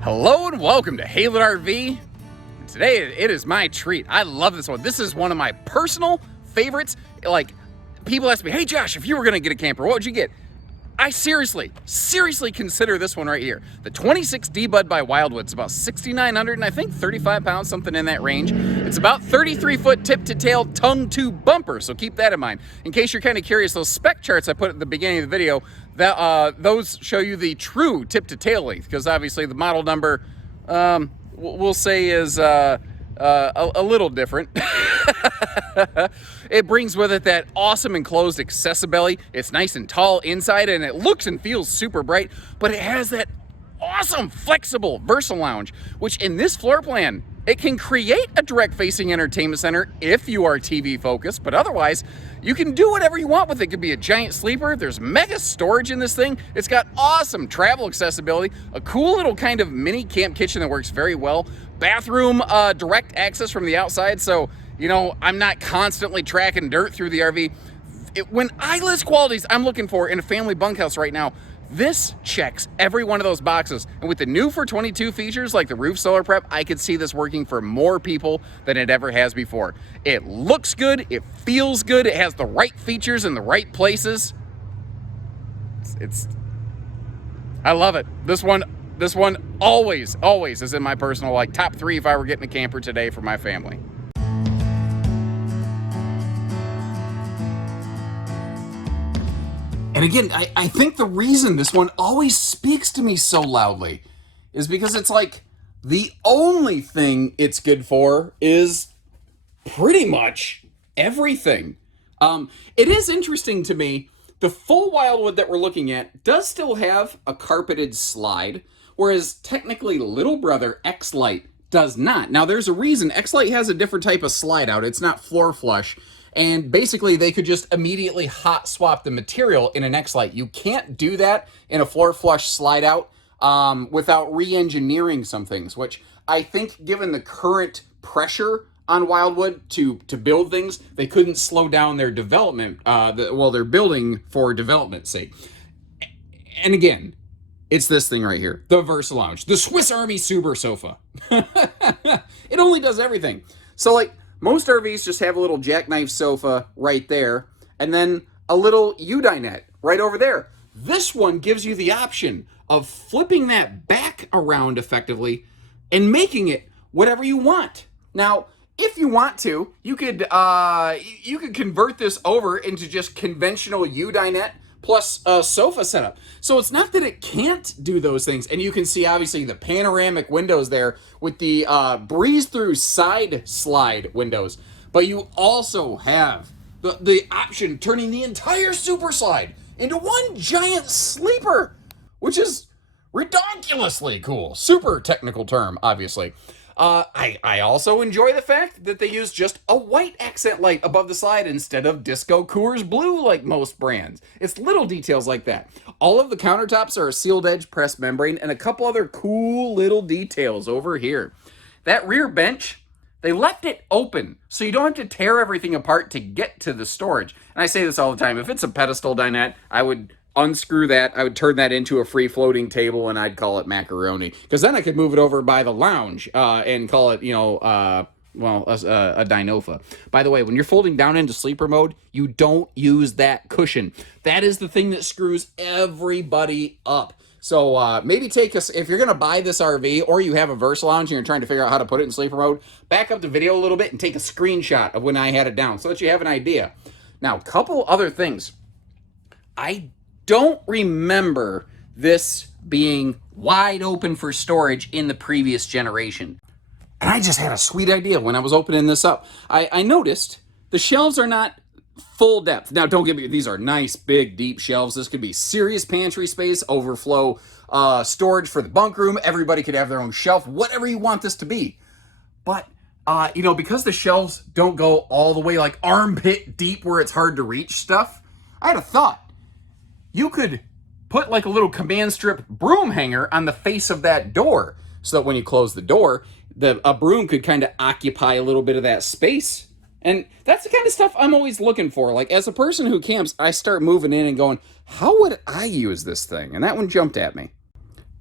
Hello and welcome to Haylett RV. Today it is my treat. I love this one. This is one of my personal favorites. Like, people ask me, hey Josh, if you were gonna get a camper, what would you get? I seriously consider this one right here. The 26DBUD by Wildwood. It's about 6,900 and I think 35 pounds, something in that range. It's about 33-foot tip-to-tail tongue-tube bumper, so keep that in mind. In case you're kind of curious, those spec charts I put at the beginning of the video, those show you the true tip-to-tail length, because obviously the model number, we'll say is a little different. It brings with it that awesome enclosed accessibility. It's nice and tall inside and it looks and feels super bright, but it has that awesome flexible Versa Lounge, which in this floor plan, it can create a direct facing entertainment center if you are TV focused, but otherwise you can do whatever you want with it. It could be a giant sleeper. There's mega storage in this thing. It's got awesome travel accessibility, a cool little kind of mini camp kitchen that works very well, bathroom direct access from the outside, so you know, I'm not constantly tracking dirt through the RV. When I list qualities I'm looking for in a family bunkhouse right now, this checks every one of those boxes. And with the new for 22 features like the roof solar prep, I could see this working for more people than it ever has before. It looks good, it feels good, it has the right features in the right places. I love it. This one always is in my personal top 3 if I were getting a camper today for my family. And again, I think the reason this one always speaks to me so loudly is because it's like the only thing it's good for is pretty much everything. It is interesting to me, the full Wildwood that we're looking at does still have a carpeted slide, whereas technically little brother X-Lite does not. Now there's a reason. X-Lite has a different type of slide out. It's not floor flush. And basically, they could just immediately hot swap the material in an X-Lite. You can't do that in a floor flush slide out without re-engineering some things, which I think given the current pressure on Wildwood to build things, they couldn't slow down their development, they're building for development's sake. And again, it's this thing right here, the Versa Lounge, the Swiss Army Super sofa. It only does everything. So like, most RVs just have a little jackknife sofa right there, and then a little U-dinette right over there. This one gives you the option of flipping that back around effectively and making it whatever you want. Now, if you want to, you could convert this over into just conventional U-dinette plus a sofa setup. So it's not that it can't do those things. And you can see obviously the panoramic windows there with the breeze through side slide windows. But you also have the option turning the entire super slide into one giant sleeper, which is ridiculously cool. Super technical term, obviously. I also enjoy the fact that they use just a white accent light above the slide instead of Disco Coors Blue like most brands. It's little details like that. All of the countertops are a sealed edge pressed membrane and a couple other cool little details over here. That rear bench, they left it open so you don't have to tear everything apart to get to the storage. And I say this all the time, if it's a pedestal dinette, I would unscrew that, I would turn that into a free floating table and I'd call it macaroni, because then I could move it over by the lounge and call it, a Dinofa. By the way, when you're folding down into sleeper mode, you don't use that cushion. That is the thing that screws everybody up. So maybe if you're going to buy this RV or you have a Versa Lounge and you're trying to figure out how to put it in sleeper mode, back up the video a little bit and take a screenshot of when I had it down so that you have an idea. Now, a couple other things. I don't remember this being wide open for storage in the previous generation. And I just had a sweet idea when I was opening this up. I noticed the shelves are not full depth. Now, don't get me, these are nice, big, deep shelves. This could be serious pantry space, overflow storage for the bunk room. Everybody could have their own shelf, whatever you want this to be. But, because the shelves don't go all the way like armpit deep where it's hard to reach stuff, I had a thought. You could put like a little command strip broom hanger on the face of that door so that when you close the door, a broom could kind of occupy a little bit of that space. And that's the kind of stuff I'm always looking for. Like, as a person who camps, I start moving in and going, how would I use this thing? And that one jumped at me.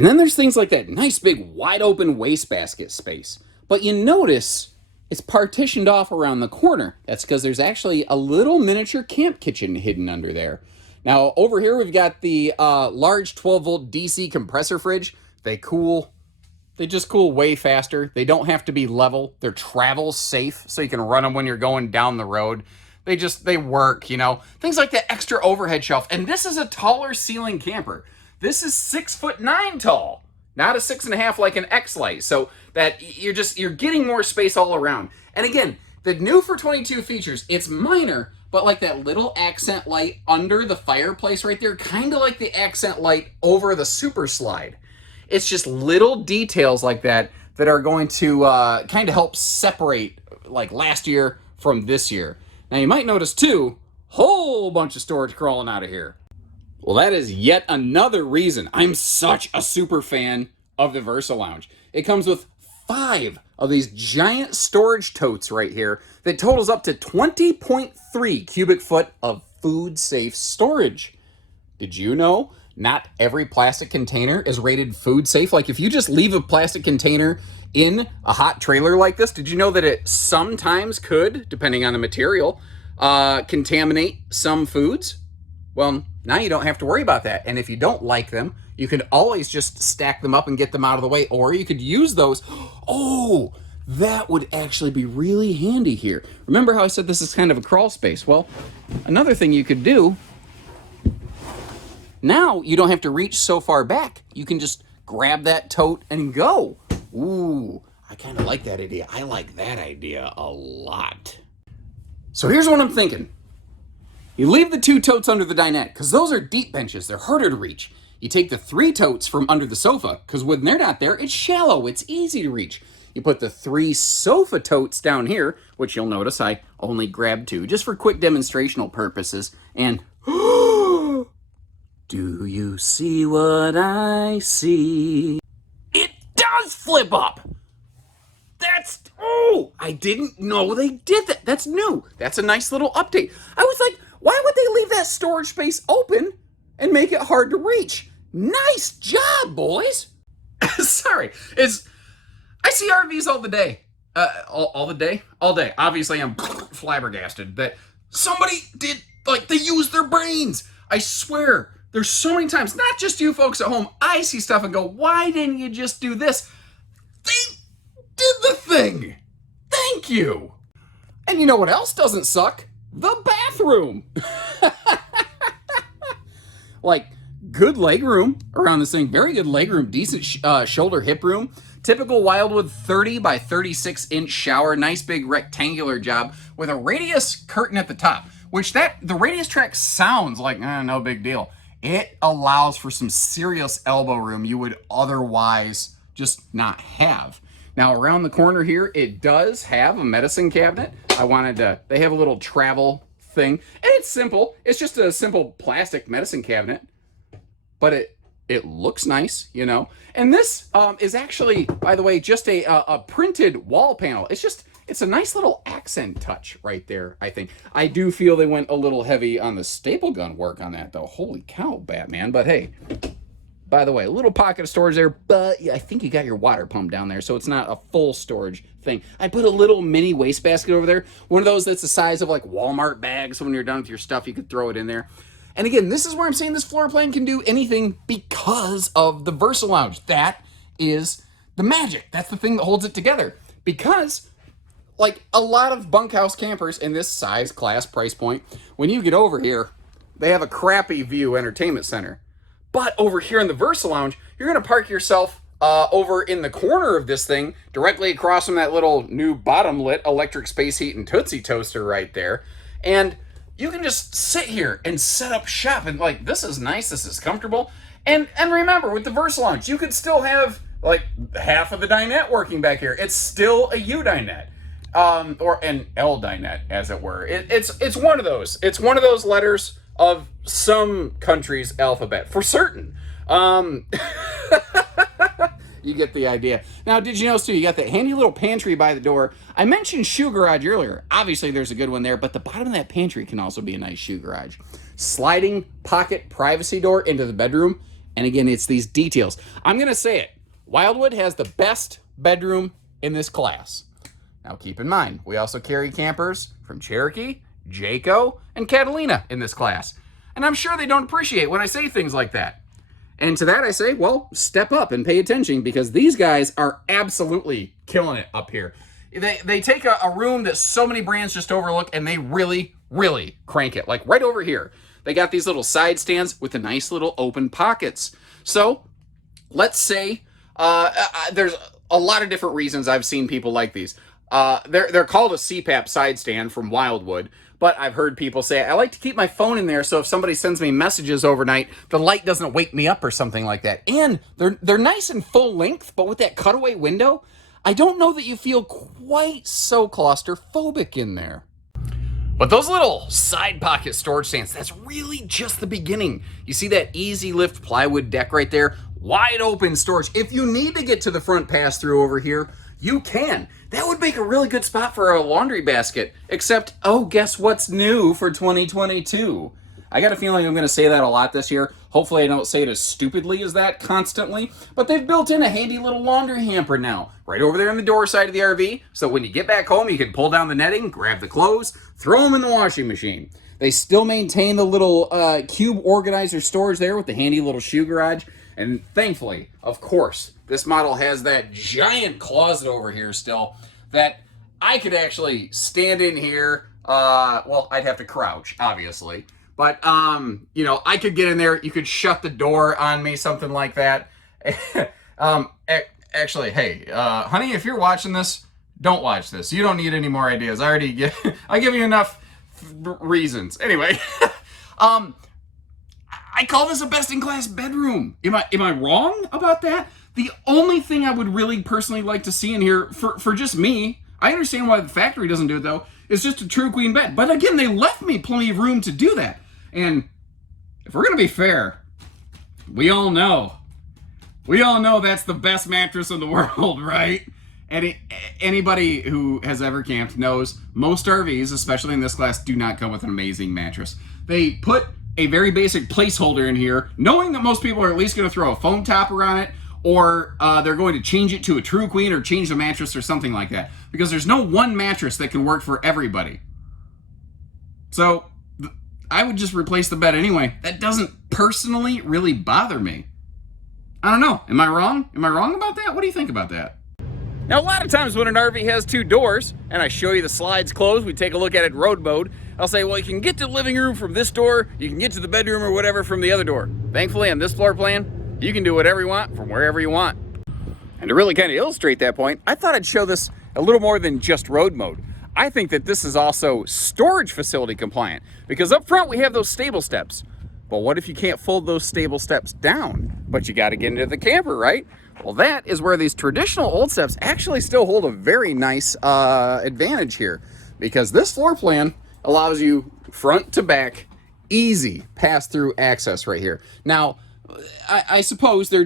And then there's things like that nice big wide open wastebasket space. But you notice it's partitioned off around the corner. That's because there's actually a little miniature camp kitchen hidden under there. Now over here we've got the large 12-volt DC compressor fridge. They just cool way faster. They don't have to be level. They're travel safe, so you can run them when you're going down the road. They work, you know. Things like that extra overhead shelf. And this is a taller ceiling camper. This is 6'9" tall, not a 6.5 like an X-Lite. So that you're getting more space all around. And again, the new for 22 features, it's minor, but like that little accent light under the fireplace right there, kind of like the accent light over the Super Slide. It's just little details like that that are going to kind of help separate like last year from this year. Now you might notice too, whole bunch of storage crawling out of here. Well, that is yet another reason I'm such a super fan of the Versa Lounge. It comes with 5 of these giant storage totes right here that totals up to 20.3 cubic foot of food safe storage. Did you know not every plastic container is rated food safe? Like if you just leave a plastic container in a hot trailer like this, did you know that it sometimes could, depending on the material, contaminate some foods? Well, now you don't have to worry about that. And if you don't like them, you can always just stack them up and get them out of the way. Or you could use those. Oh, that would actually be really handy here. Remember how I said this is kind of a crawl space? Well, another thing you could do, now you don't have to reach so far back. You can just grab that tote and go. Ooh, I kind of like that idea. I like that idea a lot. So here's what I'm thinking. You leave the 2 totes under the dinette, because those are deep benches. They're harder to reach. You take the 3 totes from under the sofa, because when they're not there, it's shallow. It's easy to reach. You put the 3 sofa totes down here, which you'll notice I only grabbed 2, just for quick demonstrational purposes. And do you see what I see? It does flip up! I didn't know they did that. That's new. That's a nice little update. I was like, why would they leave that storage space open and make it hard to reach? Nice job, boys. Sorry. I see RVs all the day. All day? All day. Obviously, I'm flabbergasted that somebody did, like, they used their brains. I swear, there's so many times, not just you folks at home, I see stuff and go, why didn't you just do this? They did the thing. Thank you. And you know what else doesn't suck? The bathroom. Like, good leg room around this thing. Very good leg room. Decent shoulder hip room. Typical Wildwood 30 by 36 inch shower. Nice big rectangular job with a radius curtain at the top, which the radius track sounds like no big deal. It allows for some serious elbow room you would otherwise just not have. Now around the corner here, it does have a medicine cabinet. They have a little travel thing, and it's simple. It's just a simple plastic medicine cabinet, but it looks nice, you know. And this is actually, by the way, just a printed wall panel. It's a nice little accent touch right there, I think. I do feel they went a little heavy on the staple gun work on that, though. Holy cow, Batman. But hey, by the way, a little pocket of storage there, but I think you got your water pump down there, so it's not a full storage thing. I put a little mini wastebasket over there. One of those that's the size of like Walmart bags, so when you're done with your stuff, you could throw it in there. And again, this is where I'm saying this floor plan can do anything because of the Versa Lounge. That is the magic. That's the thing that holds it together. Because, like a lot of bunkhouse campers in this size, class, price point, when you get over here, they have a crappy view entertainment center. But over here in the Versa Lounge, you're going to park yourself over in the corner of this thing, directly across from that little new bottom-lit electric space heat and Tootsie toaster right there. And you can just sit here and set up shop. And like, this is nice, this is comfortable. And remember, with the Versa Lounge, you could still have like half of the dinette working back here. It's still a U dinette. Or an L dinette, as it were. It's one of those. It's one of those letters of some country's alphabet, for certain. You get the idea. Now, did you notice too, you got that handy little pantry by the door. I mentioned shoe garage earlier. Obviously, there's a good one there, but the bottom of that pantry can also be a nice shoe garage. Sliding pocket privacy door into the bedroom. And again, it's these details. I'm going to say it. Wildwood has the best bedroom in this class. Now keep in mind, we also carry campers from Cherokee, Jayco, and Catalina in this class. And I'm sure they don't appreciate when I say things like that. And to that I say, well, step up and pay attention, because these guys are absolutely killing it up here. They take a room that so many brands just overlook, and they really, really crank it. Like right over here, they got these little side stands with the nice little open pockets. So let's say there's a lot of different reasons I've seen people like these. They're called a CPAP side stand from Wildwood, but I've heard people say, I like to keep my phone in there so if somebody sends me messages overnight, the light doesn't wake me up or something like that. And they're nice and full length, but with that cutaway window, I don't know that you feel quite so claustrophobic in there. But those little side pocket storage stands, that's really just the beginning. You see that easy lift plywood deck right there? Wide open storage. If you need to get to the front pass through over here, you can. That would make a really good spot for a laundry basket. Except, oh, guess what's new for 2022? I got a feeling I'm going to say that a lot this year. Hopefully I don't say it as stupidly as that constantly. But they've built in a handy little laundry hamper now, right over there on the door side of the RV. So when you get back home, you can pull down the netting, grab the clothes, throw them in the washing machine. They still maintain the little cube organizer storage there with the handy little shoe garage. And thankfully, of course, this model has that giant closet over here still that I could actually stand in here. Well, I'd have to crouch, obviously. But, you know, I could get in there. You could shut the door on me, something like that. Actually, hey, honey, if you're watching this, don't watch this. You don't need any more ideas. I give you enough reasons. Anyway, I call this a best-in-class bedroom. Am I wrong about that? The only thing I would really personally like to see in here, for just me, I understand why the factory doesn't do it though, is just a true queen bed. But again, they left me plenty of room to do that. And if we're gonna be fair, we all know that's the best mattress in the world, right? Anybody who has ever camped knows most RVs, especially in this class, do not come with an amazing mattress. They put a very basic placeholder in here, knowing that most people are at least going to throw a foam topper on it, or they're going to change it to a true queen or change the mattress or something like that, because there's no one mattress that can work for everybody. So I would just replace the bed anyway. That doesn't personally really bother me. I don't know. Am I wrong? Am I wrong about that? What do you think about that? Now, a lot of times when an RV has two doors, and I show you the slides closed, we take a look at it road mode, I'll say, well, you can get to the living room from this door, you can get to the bedroom or whatever from the other door. Thankfully, on this floor plan, you can do whatever you want from wherever you want. And to really kind of illustrate that point, I thought I'd show this a little more than just road mode. I think that this is also storage facility compliant, because up front we have those stable steps. But what if you can't fold those stable steps down, but you got to get into the camper, right? Well, that is where these traditional old steps actually still hold a very nice advantage here, because this floor plan allows you front to back, easy pass-through access right here. Now, I suppose there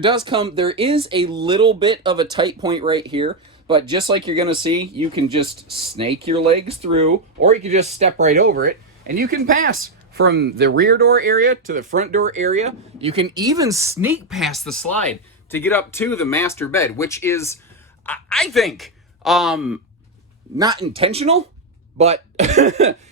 is a little bit of a tight point right here, but just like you're gonna see, you can just snake your legs through, or you can just step right over it, and you can pass from the rear door area to the front door area. You can even sneak past the slide to get up to the master bed, which is, I think, not intentional, but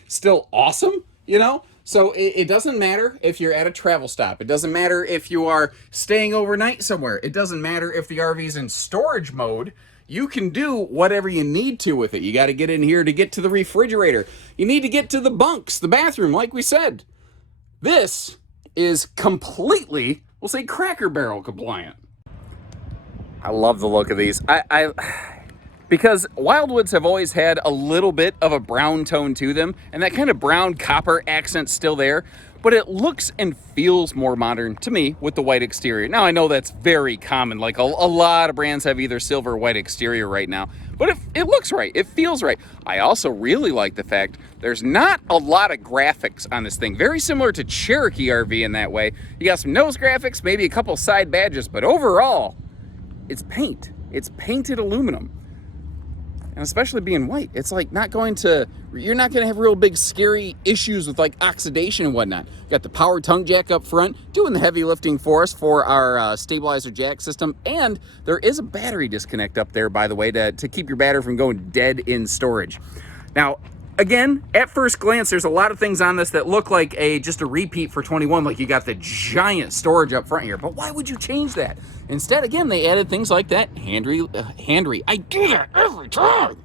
still awesome, you know? So it doesn't matter if you're at a travel stop. It doesn't matter if you are staying overnight somewhere. It doesn't matter if the RV's in storage mode. You can do whatever you need to with it. You got to get in here to get to the refrigerator. You need to get to the bunks, the bathroom, like we said. This is completely, we'll say, Cracker Barrel compliant. I love the look of these. Because Wildwoods have always had a little bit of a brown tone to them, and that kind of brown copper accent's still there, but it looks and feels more modern to me with the white exterior. Now, I know that's very common. Like a lot of brands have either silver or white exterior right now, but it looks right. It feels right. I also really like the fact there's not a lot of graphics on this thing. Very similar to Cherokee RV in that way. You got some nose graphics, maybe a couple side badges, but overall, it's paint. It's painted aluminum. And especially being white, it's like you're not going to have real big scary issues with like oxidation and whatnot. Got the power tongue jack up front, doing the heavy lifting for us for our stabilizer jack system. And there is a battery disconnect up there, by the way, to keep your battery from going dead in storage. Now, again, at first glance, there's a lot of things on this that look like just a repeat for 21, like you got the giant storage up front here. But why would you change that? Instead, again, they added things like that I do that every time.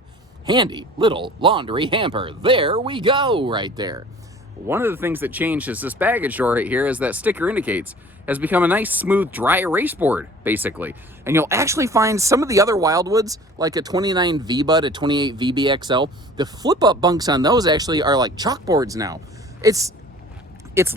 Handy little laundry hamper. There we go, right there. One of the things that changed is this baggage door right here, as that sticker indicates, has become a nice, smooth, dry erase board, basically. And you'll actually find some of the other Wildwoods, like a 29VBUD, a 28VBXL, the flip-up bunks on those actually are like chalkboards now. It's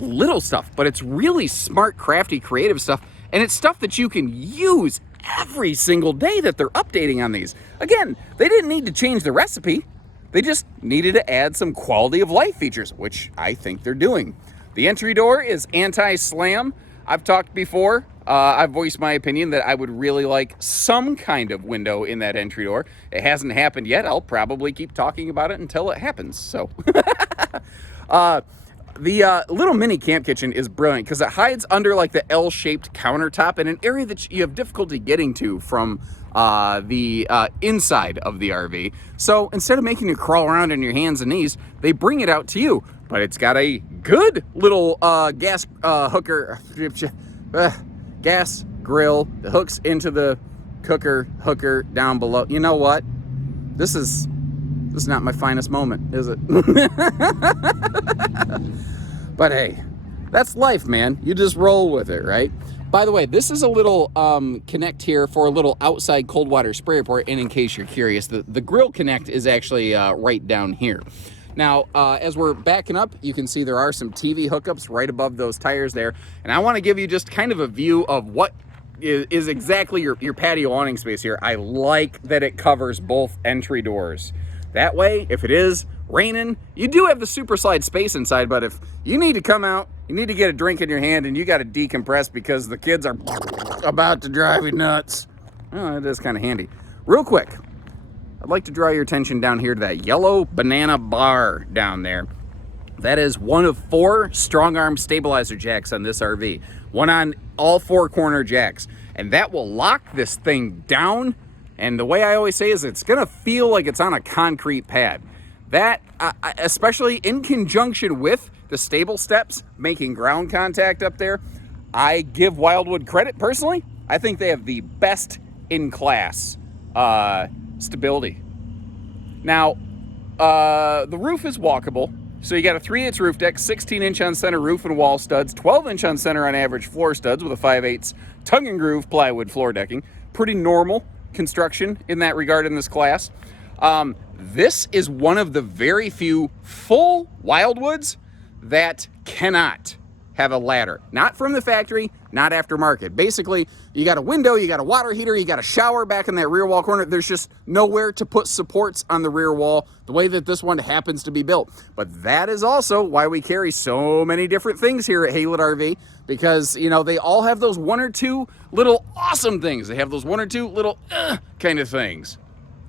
little stuff, but it's really smart, crafty, creative stuff, and it's stuff that you can use every single day that they're updating on these. Again, they didn't need to change the recipe. They just needed to add some quality of life features, which I think they're doing. The entry door is anti-slam. I've talked before. I've voiced my opinion that I would really like some kind of window in that entry door. It hasn't happened yet. I'll probably keep talking about it until it happens. So, the little mini camp kitchen is brilliant because it hides under like the L-shaped countertop in an area that you have difficulty getting to from the inside of the RV. So instead of making you crawl around on your hands and knees, they bring it out to you. But it's got a good little gas grill that hooks into the hooker down below. You know what? This is not my finest moment, is it? But hey, that's life, man. You just roll with it, right? By the way, this is a little connect here for a little outside cold water spray port. And in case you're curious, the grill connect is actually right down here. Now, as we're backing up, you can see there are some TV hookups right above those tires there. And I want to give you just kind of a view of what is exactly your patio awning space here. I like that it covers both entry doors. That way, if it is raining, you do have the super slide space inside, but if you need to come out, you need to get a drink in your hand and you got to decompress because the kids are about to drive you nuts. Well, it is kind of handy. Real quick, I'd like to draw your attention down here to that yellow banana bar down there. That is one of 4 strong arm stabilizer jacks on this RV. One on all 4 corner jacks. And that will lock this thing down. And the way I always say is it's gonna feel like it's on a concrete pad. That, especially in conjunction with the stable steps making ground contact up there, I give Wildwood credit personally. I think they have the best in class stability. Now, the roof is walkable. So you got a 3/8 roof deck, 16-inch on center roof and wall studs, 12-inch on center on average floor studs with a 5/8 tongue and groove plywood floor decking. Pretty normal construction in that regard in this class. This is one of the very few full Wildwoods that cannot have a ladder. Not from the factory, not aftermarket. Basically, you got a window, you got a water heater, you got a shower back in that rear wall corner. There's just nowhere to put supports on the rear wall the way that this one happens to be built. But that is also why we carry so many different things here at Haylett RV, because, you know, they all have those 1 or 2 little awesome things. They have those 1 or 2 little kind of things.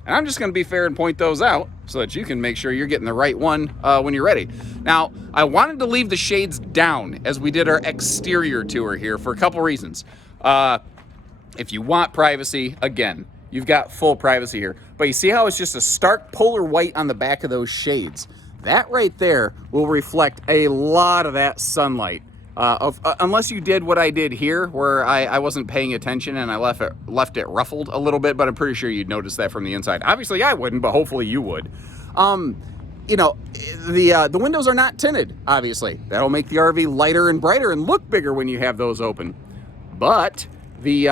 And I'm just going to be fair and point those out so that you can make sure you're getting the right one when you're ready. Now, I wanted to leave the shades down as we did our exterior tour here for a couple reasons. If you want privacy, again, you've got full privacy here. But you see how it's just a stark polar white on the back of those shades? That right there will reflect a lot of that sunlight. Unless you did what I did here, where I wasn't paying attention and I left it ruffled a little bit, but I'm pretty sure you'd notice that from the inside. Obviously I wouldn't, but hopefully you would. You know, the windows are not tinted, obviously. That'll make the RV lighter and brighter and look bigger when you have those open. But the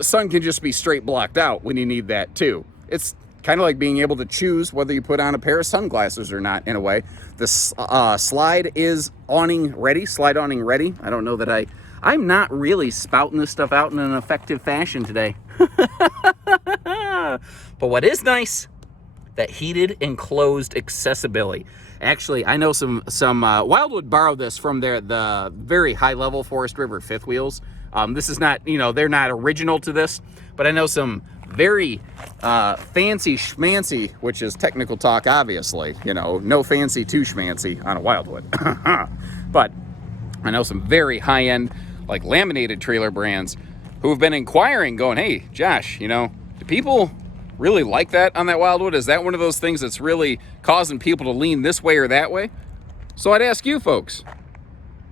sun can just be straight blocked out when you need that too. It's kind of like being able to choose whether you put on a pair of sunglasses or not, in a way. The slide is awning ready, slide awning ready. I don't know that I'm not really spouting this stuff out in an effective fashion today. But what is nice, that heated enclosed accessibility. Actually, I know some Wildwood borrowed this from the very high level Forest River fifth wheels. This is not, you know, they're not original to this, but I know some very fancy schmancy, which is technical talk, obviously. You know, no fancy too schmancy on a Wildwood. But I know some very high-end, like laminated trailer brands who have been inquiring, going, hey, Josh, you know, do people really like that on that Wildwood? Is that one of those things that's really causing people to lean this way or that way? So I'd ask you folks,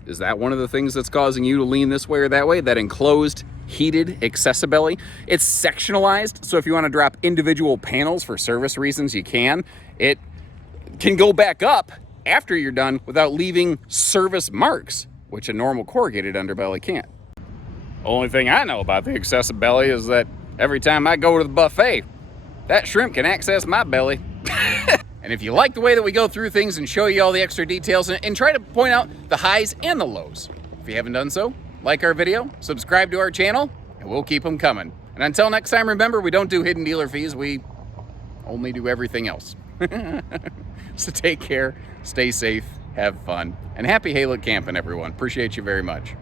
is that one of the things that's causing you to lean this way or that way? That enclosed, heated accessibility? It's sectionalized, so if you want to drop individual panels for service reasons, you can. It can go back up after you're done without leaving service marks, which a normal corrugated underbelly can't. Only thing I know about the accessibility is that every time I go to the buffet, that shrimp can access my belly. And if you like the way that we go through things and show you all the extra details and try to point out the highs and the lows, if you haven't done so, like our video, subscribe to our channel, and we'll keep them coming. And until next time, remember, we don't do hidden dealer fees. We only do everything else. So take care, stay safe, have fun, and happy Haylett camping, everyone. Appreciate you very much.